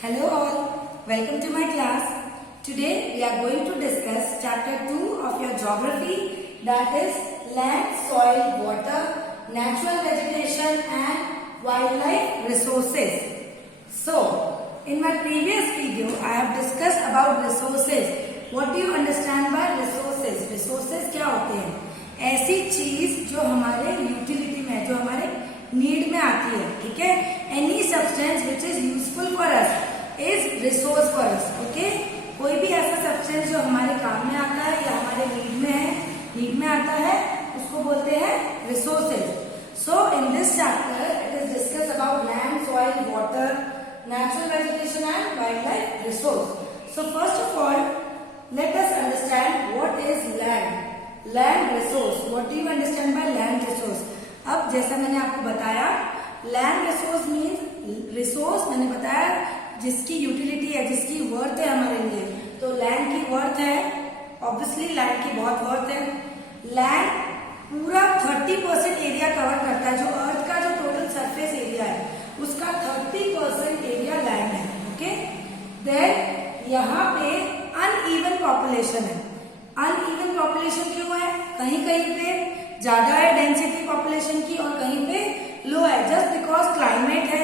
Hello all, welcome to my class. Today we are going to discuss chapter 2 of your geography, that is land, soil, water, natural vegetation and wildlife resources. So, in my previous video I have discussed about resources. What do you understand by resources? Resources क्या होते हैं? ऐसी चीज जो हमारे utility में, जो हमारे नीड में आती है, ठीक है? Any substance which is useful for us is resource for us, okay? कोई भी ऐसा सब्सटेंस जो हमारे काम में आता है या हमारे नीड में आता है, उसको बोलते हैं resources. So in this chapter it is discuss about land, soil, water, natural vegetation and wild life resource. So first of all let us understand what is land resource. What do you understand by land resource? अब जैसा मैंने आपको बताया, land resource means resource, मैंने बताया जिसकी utility है, जिसकी वर्थ है हमारे लिए। तो लैंड की वर्थ है, ऑब्वियसली लैंड की बहुत वर्थ है। लैंड पूरा 30% एरिया कवर करता है, जो अर्थ का जो टोटल सरफेस एरिया है उसका 30% एरिया लैंड है, ओके? देन यहाँ पे अनइवन पॉपुलेशन है। अनइवन पॉपुलेशन क्यों है? कहीं कहीं पे ज्यादा है डेंसिटी पॉपुलेशन की और कहीं पे लो है, जस्ट बिकॉज क्लाइमेट है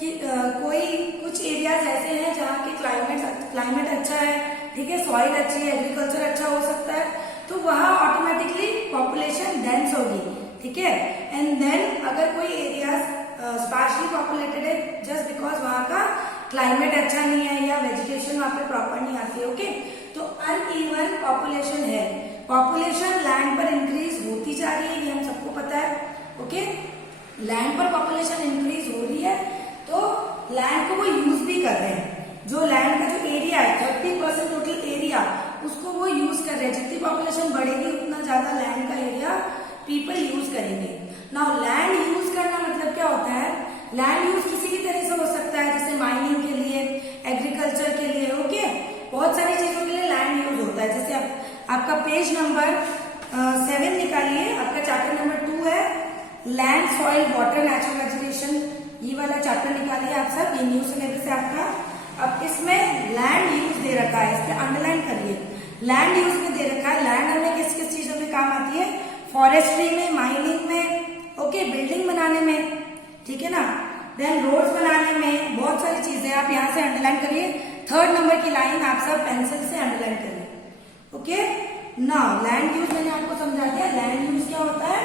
कि कोई कुछ एरियाज ऐसे हैं जहाँ की क्लाइमेट अच्छा है, ठीक है, सॉइल अच्छी है, एग्रीकल्चर अच्छा हो सकता है, तो वहाँ ऑटोमेटिकली पॉपुलेशन डेंस होगी, ठीक है? एंड देन अगर कोई एरिया स्पार्सली पॉपुलेटेड है जस्ट बिकॉज वहाँ का क्लाइमेट अच्छा नहीं है या वेजिटेशन वहाँ पे प्रॉपर नहीं आती है, ओके? तो अनइवन पॉपुलेशन है। पॉपुलेशन लैंड पर इंक्रीज होती जा रही है, ये हम सबको पता है, ओके? लैंड पर पॉपुलेशन इंक्रीज हो रही है तो लैंड को वो यूज भी कर रहे हैं। जो लैंड का जो एरिया है 30% टोटल एरिया, उसको वो यूज कर रहे हैं। जितनी पॉपुलेशन बढ़ेगी उतना ज्यादा लैंड का एरिया पीपल यूज करेंगे। नाउ लैंड यूज करना मतलब क्या होता है? लैंड यूज किसी भी तरह से हो सकता है, जैसे माइनिंग के लिए, एग्रीकल्चर के लिए, ओके? बहुत सारी चीजों के लिए लैंड यूज होता है। जैसे आपका पेज नंबर 7 निकालिए, आपका चैप्टर नंबर 2 है land, soil, water, natural vegetation, ये वाला चैप्टर निकालिए आप सब, ये न्यू सिलेबस है आपका। अब इसमें लैंड यूज दे रखा है, इस पे अंडरलाइन करिए। लैंड यूज में दे रखा है, लैंड हमें किस किस चीजों में काम आती है? फॉरेस्ट्री में, माइनिंग में, ओके, बिल्डिंग बनाने में, ठीक है ना? देन रोड्स बनाने में, बहुत सारी चीजें आप यहाँ से अंडरलाइन करिए। 3rd नंबर की लाइन आप सब पेंसिल से अंडरलाइन करिए, ओके? नाउ लैंड यूज मैंने आपको समझा दिया। लैंड यूज क्या होता है?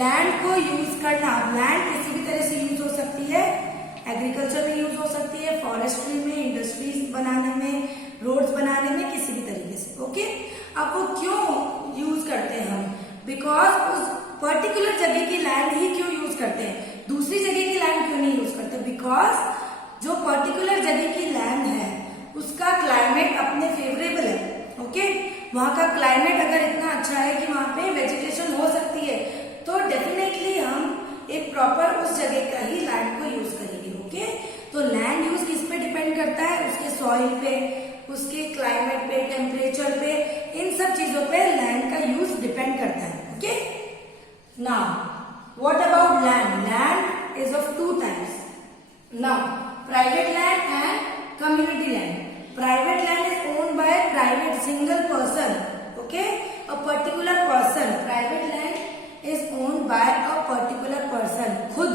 लैंड को यूज करना। लैंड किसी भी तरह से यूज हो सकती है, एग्रीकल्चर में यूज हो सकती है, फॉरेस्ट्री में, इंडस्ट्रीज बनाने में, रोड्स बनाने में, किसी भी तरीके से, ओके? अब वो क्यों यूज करते हैं हम? बिकॉज उस पर्टिकुलर जगह की लैंड ही क्यों यूज करते हैं, दूसरी जगह की लैंड क्यों नहीं यूज करते? बिकॉज जो पर्टिकुलर जगह की लैंड है उसका क्लाइमेट अपने फेवरेबल है, ओके? वहां का क्लाइमेट अगर इतना अच्छा है कि वहां पे वेजिटेशन हो सकती है, तो डेफिनेटली हम एक प्रॉपर उस जगह का ही लैंड को यूज करेंगे, ओके? तो लैंड यूज किस पे डिपेंड करता है? उसके सॉइल पे, उसके क्लाइमेट पे, टेम्परेचर पे, इन सब चीजों पे लैंड का यूज डिपेंड करता है, okay? Now what about land? Land is of 2 types. Now private land and community land. Private land is owned by a private single person, okay? A particular person. Private land is owned by a particular person. खुद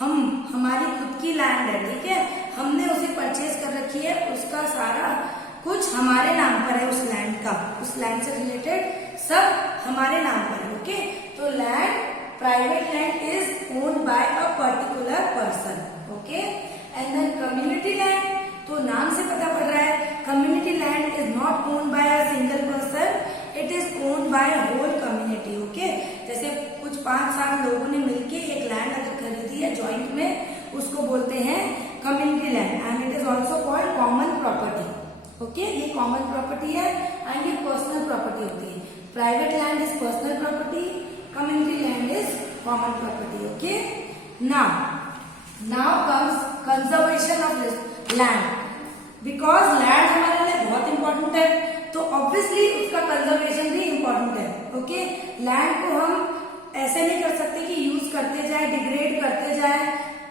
हमारी खुद की land है, ठीक है? हमने उसे purchase कर रखी है, उसका सारा कुछ हमारे नाम पर है, उस लैंड का, उस लैंड से रिलेटेड सब हमारे नाम पर है, ओके? तो land, private land is owned by a particular person, okay? And then community land, तो नाम से पता पड़ रहा है community land is not owned by a single person, it is owned by whole community, okay? जैसे कुछ 5-7 लोगों ने मिलके एक लैंड अगर खरीदी है जॉइंट में, उसको बोलते हैं community land and it is also called common property, okay? ये कॉमन प्रॉपर्टी है एंड ये पर्सनल प्रॉपर्टी होती है। Private land is personal property, community land is common property, okay? Now comes conservation of land. Because land हमारे लिए बहुत important है, तो ऑब्वियसली उसका कंजर्वेशन भी इंपॉर्टेंट है, ओके? लैंड को हम ऐसे नहीं कर सकते कि यूज करते जाए, डिग्रेड करते जाए,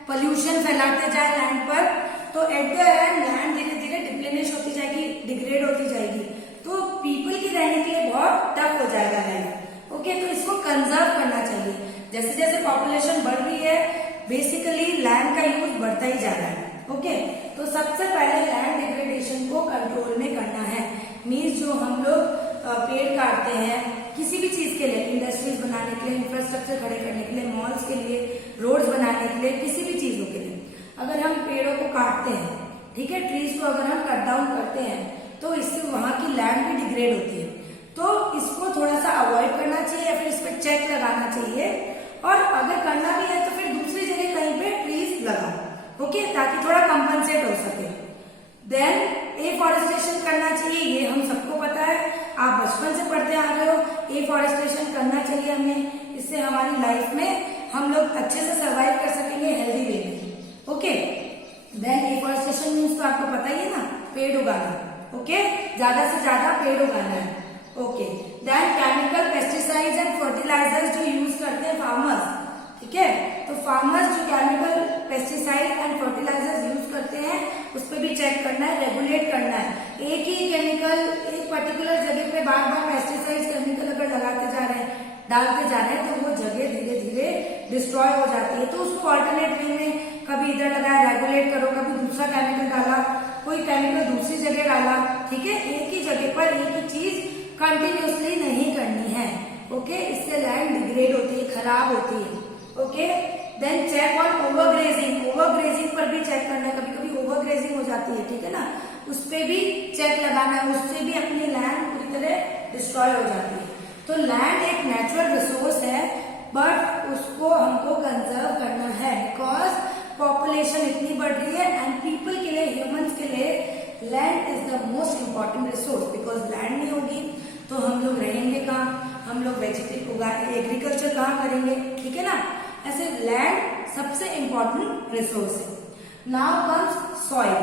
पोल्यूशन फैलाते जाए लैंड पर, तो एट द एंड लैंड धीरे धीरे डिप्लेनिश होती जाएगी, डिग्रेड होती जाएगी, तो पीपल की रहने के लिए बहुत टफ हो जाएगा लैंड। ओके, तो इसको कंजर्व करना चाहिए। जैसे जैसे पॉपुलेशन बढ़ रही है, बेसिकली लैंड का यूज बढ़ता ही जा रहा है। ओके, तो सबसे पहले लैंड डिग्रेडेशन को कंट्रोल में करना है। मीन्स जो हम लोग पेड़ काटते हैं किसी भी चीज के लिए, इंडस्ट्रीज बनाने के लिए, इंफ्रास्ट्रक्चर खड़े करने के लिए, मॉल्स के लिए, रोड्स बनाने के लिए, किसी भी चीजों के लिए, अगर हम पेड़ों को काटते हैं, ठीक है, ट्रीज को अगर हम कट डाउन करते हैं, तो इससे वहां की लैंड भी डिग्रेड होती है। तो इसको थोड़ा सा अवॉइड करना चाहिए या फिर इस पर चेक लगाना चाहिए, और अगर करना भी है तो फिर दूसरी जगह कहीं पे ट्रीज लगाओ। ओके, ताकि थोड़ा कंपनसेट हो सके। देन एफॉरेस्टेशन करना चाहिए, ये हम सबको पता है, आप बचपन से पढ़ते आ रहे हो। एफॉरेस्टेशन करना चाहिए हमें, इससे हमारी लाइफ में हम लोग अच्छे से सर्वाइव कर सकेंगे हेल्दी वे में। ओके, देन एफॉरेस्टेशन मीन्स तो आपको पता ही है ना, पेड़ उगाना। ओके, ज्यादा से ज्यादा पेड़ उगाना है। Okay, then chemical pesticides and fertilisers जो यूज करते हैं फार्मर्स, ठीक है, तो फार्मर्स जो chemical pesticide and fertilisers use करते हैं उस पर भी चेक करना है, रेगुलेट करना है। एक ही केमिकल एक पर्टिकुलर जगह पे बार बार पेस्टिसाइड केमिकल अगर लगाते जा रहे हैं, डालते जा रहे हैं, तो वो जगह धीरे धीरे डिस्ट्रॉय हो जाती है। तो उसको ऑल्टरनेट वे में कभी इधर लगाया, रेगुलेट करो, कभी दूसरा केमिकल डाला, कोई केमिकल दूसरी जगह डाला, ठीक है, एक ही जगह पर एक ही चीज कंटिन्यूसली नहीं करनी है। ओके, इससे लैंड डिग्रेड होती है, खराब होती है। Okay, then check on overgrazing, overgrazing पर भी चेक करना है, कभी कभी ओवरग्रेजिंग हो जाती है, ठीक है ना, उस पर भी चेक लगाना है, उससे भी अपनी लैंड पूरी तरह डिस्ट्रॉय हो जाती है। तो लैंड एक नेचुरल रिसोर्स है, बट उसको हमको कंजर्व करना है, बिकॉज पॉपुलेशन इतनी बढ़ रही है एंड पीपल के लिए, ह्यूमंस के लिए land is the most important resource. Because land नहीं होगी तो हम लोग रहेंगे कहाँ, हम लोग वेजिटेबल उगाएंगे, एग्रीकल्चर कहाँ करेंगे, ठीक है ना। ऐसे लैंड सबसे इंपॉर्टेंट रिसोर्स है। Now comes soil.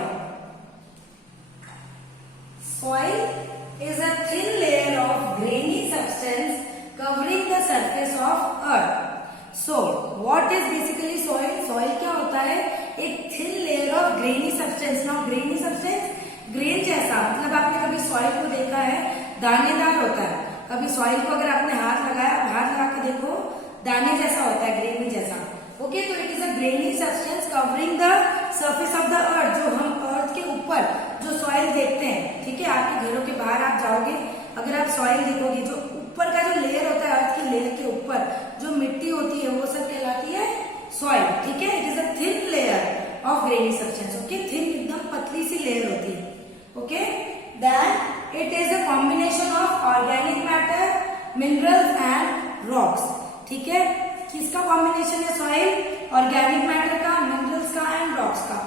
Soil is a thin layer of grainy substance covering the surface of earth. So what is basically soil? Soil क्या होता है? एक thin layer of grainy substance. Now granny substance, grain जैसा, मतलब आपने कभी soil को देखा है, दानेदार होता है। कभी सॉइल को अगर आपने हाथ लगाया, हाथ लगा के देखो, दाने जैसा होता है, ग्रेनी जैसा। ओके, तो it is a granny substance covering the surface of the earth. जो हम अर्थ के ऊपर जो सॉइल देखते हैं, ठीक है, आपके घरों के बाहर आप जाओगे, अगर आप सॉइल देखोगे, जो ऊपर का जो लेयर होता है, अर्थ की लेयर के ऊपर जो मिट्टी होती है, वो सब कहलाती है सॉइल, ठीक है। It is a thin layer of grainy substance. Okay, thin एकदम पतली सी लेयर होती है। Okay, then it is a combination of organic matter, minerals and rocks, ठीक है। किसका कॉम्बिनेशन है? सॉइल, ऑर्गेनिक मैटर का, मिनरल्स का एंड रॉक्स का।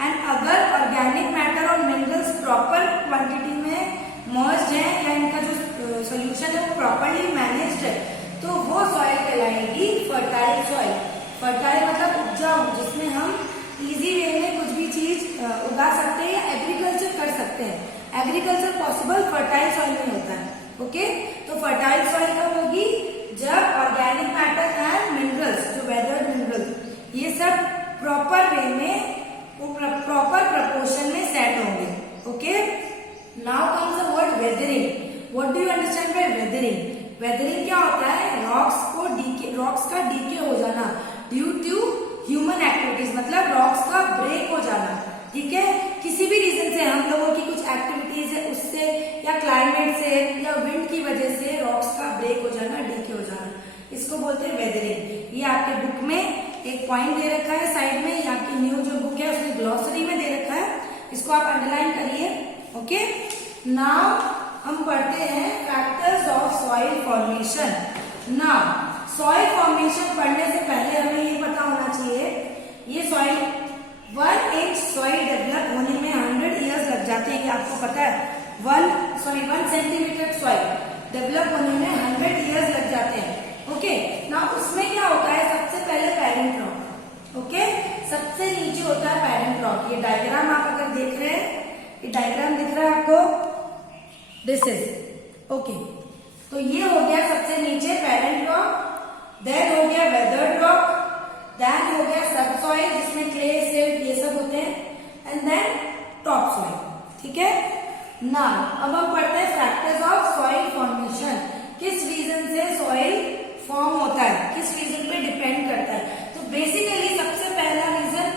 एंड अगर ऑर्गेनिक मैटर और मिनरल्स प्रॉपर क्वांटिटी में मर्ज्ड है या इनका जो सोल्यूशन है वो प्रॉपरली मैनेज्ड है, तो वो सॉइल कहलाएगी फर्टाइल सॉइल। फर्टाइल मतलब उपजाऊ, जिसमें हम इजी वे में कुछ भी चीज उगा सकते हैं या एग्रीकल्चर कर सकते हैं। एग्रीकल्चर पॉसिबल फर्टाइल सॉइल में होता है। ओके, तो फर्टाइल सॉइल कब होगी? जब ऑर्गेनिक मैटर एंड मिनरल्स, जो वेदर्ड मिनरल्स, ये सब प्रॉपर वे में, प्रॉपर प्रपोर्शन में सेट होंगे। Okay, now comes the word weathering. What do you understand by weathering? Weathering क्या होता है? रॉक्स का डीके हो जाना ड्यू टू ह्यूमन एक्टिविटीज, मतलब रॉक्स का ब्रेक हो जाना, ठीक है। किसी भी रीजन से, हम लोगों की कुछ एक्टिविटीज है उससे, या क्लाइमेट से, या विंड की वजह से रॉक्स का ब्रेक हो जाना, डीके हो जाना, इसको बोलते हैं वेदरिंग। ये आपके बुक में एक पॉइंट दे रखा है साइड में, ये आपकी न्यू जो बुक है उसमें ग्लॉसरी में दे रखा है, इसको आप अंडरलाइन करिए। ओके, नाउ हम पढ़ते हैं factors of soil formation. Now soil formation पढ़ने से पहले हमें ये पता होना चाहिए, ये सॉइल 1 इंच सॉइल डेवलप होने में 100 इयर्स लग जाते हैं, ये आपको पता है। 1 सेंटीमीटर सॉइल डेवलप होने में 100 इयर्स लग जाते हैं। ओके, ना उसमें क्या होता है? सबसे पहले पेरेंट रॉक। ओके, सबसे नीचे होता है पेरेंट रॉक। ये डायग्राम आप अगर देख रहे हैं, ये डायग्राम दिख रहा है आपको, दिस इज ओके। तो ये हो गया सबसे नीचे पेरेंट रॉक, देन हो गया वेदर्ड रॉक, देन हो गया सबसॉइल जिसमें क्ले, सिल्ट ये सब होते हैं, एंड देन टॉप सॉइल। ठीक है, ना अब हम पढ़ते हैं फैक्टर्स ऑफ सॉइल फॉर्मेशन। किस रीजन से सॉइल फॉर्म होता है, किस रीजन पे डिपेंड करता है। तो बेसिकली सबसे पहला रीजन,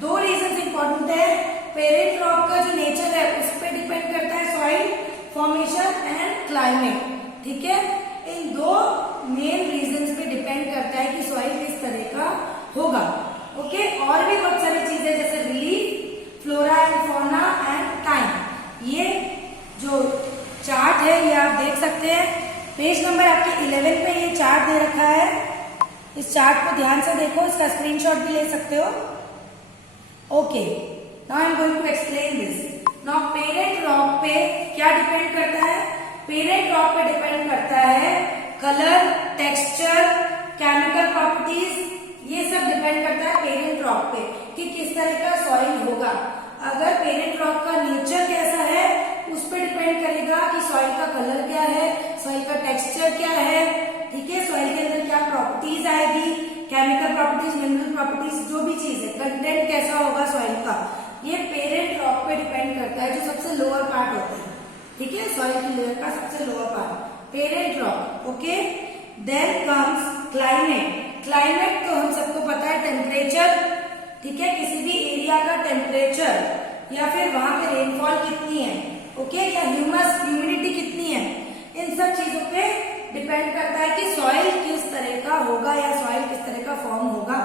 दो रीजन इंपॉर्टेंट है। पेरेंट रॉक का जो नेचर है उस पर डिपेंड करता है सॉइल फॉर्मेशन एंड क्लाइमेट। ठीक है, इन दो मेन रीजंस पे डिपेंड करता है कि सॉइल किस तरह का होगा। ओके, और भी बहुत सारी चीजें जैसे relief, flora and fauna and time. ये जो चार्ट है ये आप देख सकते हैं, पेज नंबर आपके 11 पे ये चार्ट दे रखा है। इस चार्ट को ध्यान से देखो, इसका स्क्रीनशॉट भी ले सकते हो। Okay, now I am going to explain this. Now parent rock पे क्या डिपेंड करता है, पेरेंट रॉक पे डिपेंड करता है कलर, टेक्सचर, केमिकल प्रॉपर्टीज, ये सब डिपेंड करता है पेरेंट रॉक पे कि किस तरह का सॉइल होगा। अगर पेरेंट रॉक का नेचर कैसा है उस पर डिपेंड करेगा कि सॉइल का कलर क्या है, सॉइल का टेक्सचर क्या है। ठीक है, सॉइल के अंदर क्या प्रॉपर्टीज आएगी, केमिकल प्रॉपर्टीज, मिनरल प्रॉपर्टीज, जो भी चीज है, कंटेंट कैसा होगा सॉइल का, ये पेरेंट रॉक पे डिपेंड करता है, जो सबसे लोअर पार्ट होता है। ठीक है, सॉइल की लेयर का सबसे lower part parent rock. Okay, then comes climate. Climate तो हम सबको पता है टेम्परेचर। ठीक है, किसी भी एरिया का टेम्परेचर या फिर वहां पे रेनफॉल कितनी है, ओके, या ह्यूमस ह्यूमिडिटी कितनी है, इन सब चीजों पे डिपेंड करता है कि सॉइल किस तरह का होगा या सॉइल किस तरह का फॉर्म होगा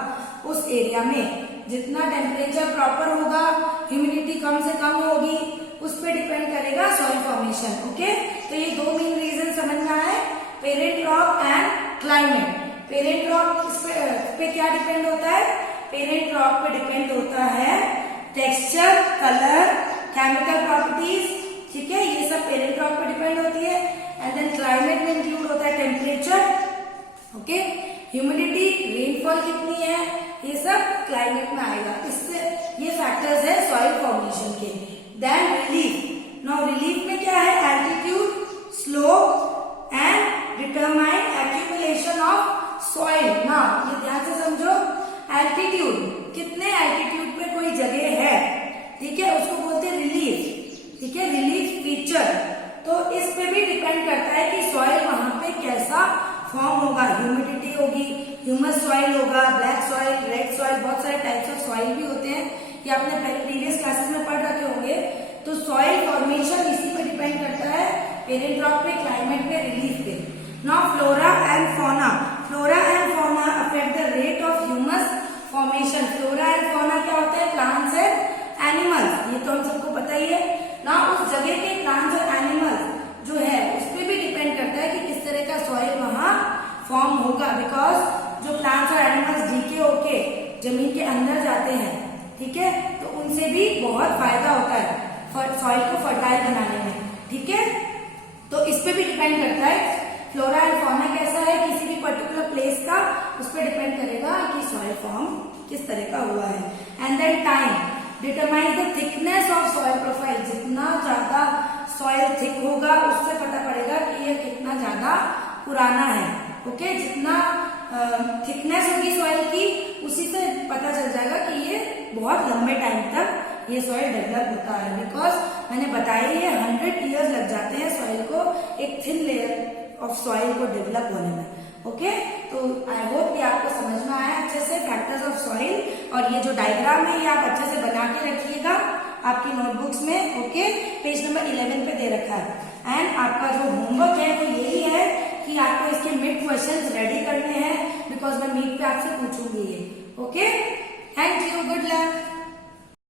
उस एरिया में। जितना टेम्परेचर प्रॉपर होगा, ह्यूमिडिटी कम से कम होगी, उस पर डिपेंड करेगा सॉइल फॉर्मेशन। ओके, तो ये दो मेन रीजन समझना है, parent rock and climate. Parent rock इस पे क्या डिपेंड होता है, पेरेंट रॉक पे डिपेंड होता है टेक्सचर, कलर, केमिकल प्रॉपर्टीज। ठीक है, ये सब पेरेंट रॉक पे डिपेंड होती है। एंड देन क्लाइमेट में इंक्लूड होता है टेम्परेचर, ओके, ह्यूमिडिटी, रेनफॉल कितनी है, ये सब क्लाइमेट में आएगा। इससे ये फैक्टर्स है सॉइल फॉर्मेशन के। Then relief. नाउ रिलीफ में क्या है, altitude, slope and determine accumulation of soil. Now ये ध्यान से समझो, एल्टीट्यूड, कितने एल्टीट्यूड पे कोई जगह है, ठीक है, उसको बोलते हैं रिलीफ। ठीक है, रिलीफ फीचर। तो इस पे भी डिपेंड करता है कि सॉइल वहां पे कैसा फॉर्म होगा, ह्यूमिडिटी होगी, ह्यूमस सॉइल होगा, ब्लैक सॉइल, रेड सॉइल, बहुत सारे टाइप्स ऑफ सॉइल भी होते हैं, ये आपने प्रीवियस क्लासेस में पढ़ रखे होंगे। तो सॉइल फॉर्मेशन इसी पे डिपेंड करता है, पेरेंट रॉक पे, क्लाइमेट पे, रिलीफ पे। Now flora and fauna. Flora and fauna affect the rate of humus formation. Flora and fauna क्या होता है, प्लांट्स एंड एनिमल्स, ये तो हम सबको पता ही है ना। उस जगह के प्लांट्स और एनिमल्स जो है उस पर भी डिपेंड करता है कि किस तरह का सॉइल वहां फॉर्म होगा। बिकॉज जो प्लांट्स और एनिमल्स डीके होके जमीन के अंदर जाते हैं, ठीक है, तो उनसे भी बहुत फायदा होता है सॉइल को फर्टाइल बनाने में। ठीक है, तो इस पे भी डिपेंड करता है फ्लोरा एंड फौना कैसा है किसी भी पर्टिकुलर प्लेस का, उस पर डिपेंड करेगा कि सॉइल फॉर्म किस तरह का हुआ है। And then time determines the thickness of soil profile. जितना ज्यादा सॉइल थिक होगा उससे पता पड़ेगा कि ये कितना ज्यादा पुराना है। ओके, जितना थिकनेस होगी सॉइल की उसी से पता चल जाएगा कि ये बहुत लंबे टाइम तक ये सॉइल डेवलप होता है। बिकॉज मैंने बताया ये 100 ईयर्स लग जाते हैं सॉइल को, एक थिन लेयर ऑफ सॉइल को डेवलप होने में। ओके, तो आई होप कि आपको समझ में आया अच्छे से फैक्टर्स ऑफ सॉइल। और ये जो डायग्राम है ये आप अच्छे से बना के रखिएगा आपकी नोटबुक्स में। ओके, पेज नंबर 11 पे दे रखा है। एंड आपका जो होमवर्क है वो यही है कि आपको इसके मिड क्वेश्चंस रेडी करने हैं, बिकॉज मैं मीट पे आपसे पूछूंगी ये। Okay, thank you, good luck.